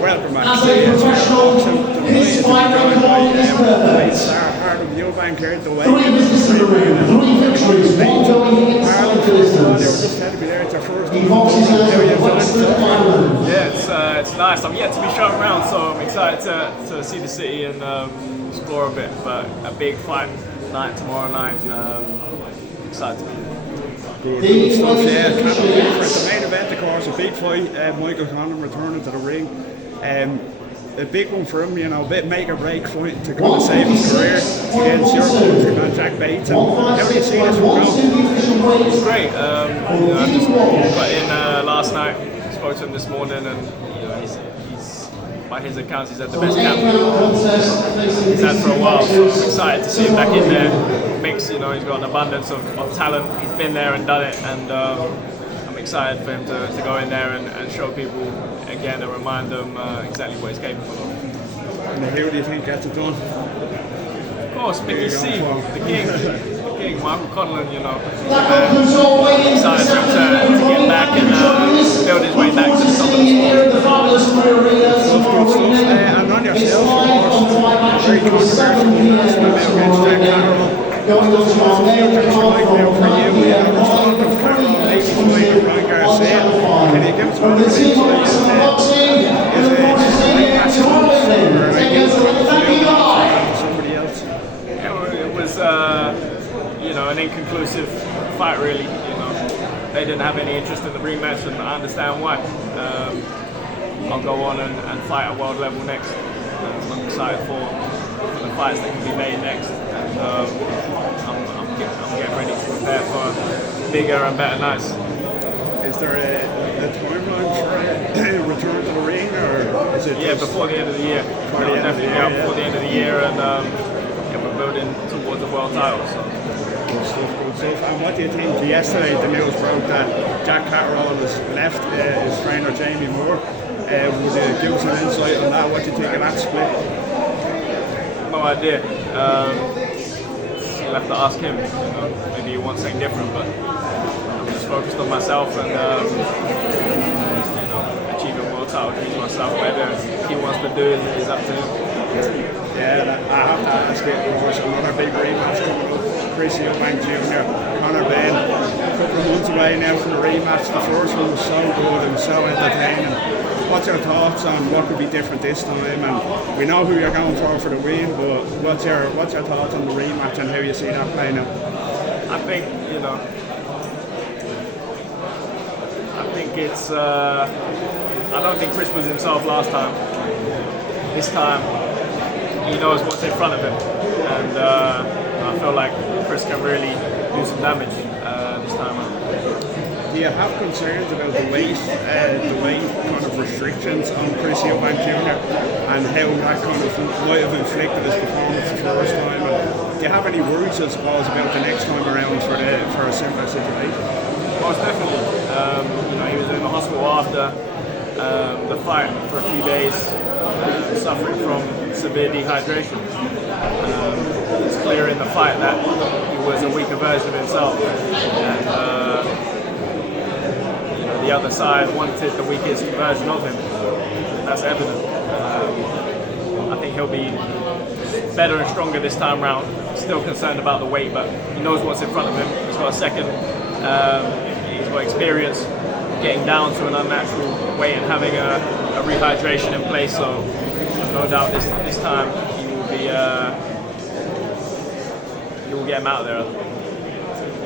Welcome back to professional, his final call is perfect. Harlem, Eubank here at the way. 3 visits to the ring, 3 victories, 1 going inside the distance. He vaults his way across the island. Yeah, it's nice. I'm yet to be shown around, so I'm excited to see the city and explore a bit. But a big fight night tomorrow night. Excited to be there. Good stuff, yeah. Cannot wait for it. The main event, of course, a big fight. Michael Conlon returning to the ring. A big one for him, you know, a bit make or break fight to kind of save his career against your country, Jack Bates. And how do you see this one go? It's great. I just got in last night, spoke to him this morning, and he's by his accounts, he's had the best camp he's had for a while. So I'm excited to see him back in there. Mix, he's got an abundance of talent. He's been there and done it, and I'm excited for him to go in there and show people again and remind them exactly what he's capable of. And who do you think gets it done? Of course, Mickey C, the king, Michael Conlon, excited for him to get back and build his way back to the top of the sport. And on yourself, of course, very controversial against Jack Catterall. Going on to our main control from Can you give us one of somebody else? It was an inconclusive fight, really. They didn't have any interest in the rematch, and I understand why. I'll go on and fight at world level next. I'm excited for the fights that can be made next, and I'm getting ready to prepare for bigger and better nights. Is there a timeline for a return to the ring, or is it? Yeah, before the end of the year. Before the end of the year, and we're building towards the world title. So. Good stuff. And what do you think? Yesterday the news broke that Jack Catterall has left his trainer Jamie Moore. Would you give us an insight on that? What do you think of that split? No idea. You'll have to ask him. Maybe he wants something different, but I'm just focused on myself and achieving world title dreams myself. Whether he wants to do it is up to him. Yeah, I have to ask you, of course, another big rematch coming up. Eubank Jr., Benn, a couple of months away now from the rematch. The first one was so good and so entertaining. What's your thoughts on what could be different this time? And we know who you're going for the win, but what's your thoughts on the rematch and how you see that playing out? I think it's. I don't think Chris was himself last time. This time, he knows what's in front of him, and I feel like Chris can really do some damage this time around. Do you have concerns about the weight kind of restrictions on Chris Eubank Jr. and how that kind of might have inflicted his performance the first time? And do you have any worries, I suppose, about the next time around for a similar situation? Most definitely. He was in the hospital after the fight for a few days, suffering from severe dehydration. It's clear in the fight that he was a weaker version of himself, and the other side wanted the weakest version of him. That's evident. I think he'll be better and stronger this time round. Still concerned about the weight, but he knows what's in front of him. He's got a second. He's got experience getting down to an unnatural weight and having a rehydration in place. So no doubt this time he will be. He will get him out of there.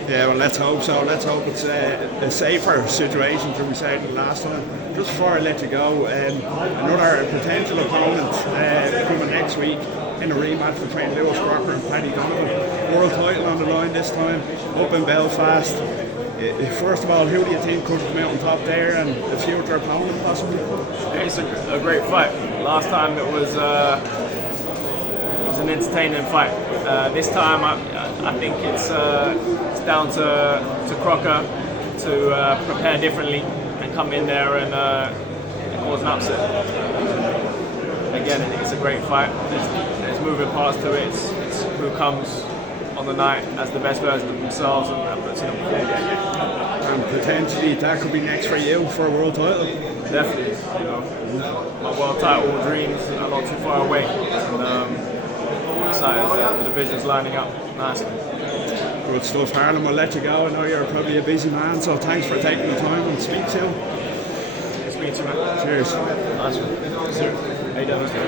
Yeah, well, let's hope so. Let's hope it's a safer situation than we said last time. Just before I let you go, another potential opponent coming next week in a rematch between Lewis Crocker and Paddy Donovan. World title on the line this time, up in Belfast. First of all, who do you think could come out on top there, and the future opponent possibly? It's a great fight. Last time it was an entertaining fight. This time I think it's down to Crocker to prepare differently and come in there and cause an upset. Again, it's a great fight. There's moving parts to it. It's who comes on the night as the best version of themselves and puts in a performance. And potentially that could be next for you for a world title. definitely. You know, my world title dreams are not too far away, and I'm excited. The division's lining up nicely. Good stuff, Harlem. I'll let you go. I know you're probably a busy man, so thanks for taking the time and speak soon. Speak to you, man. Cheers. Nice one. Sir. How you doing?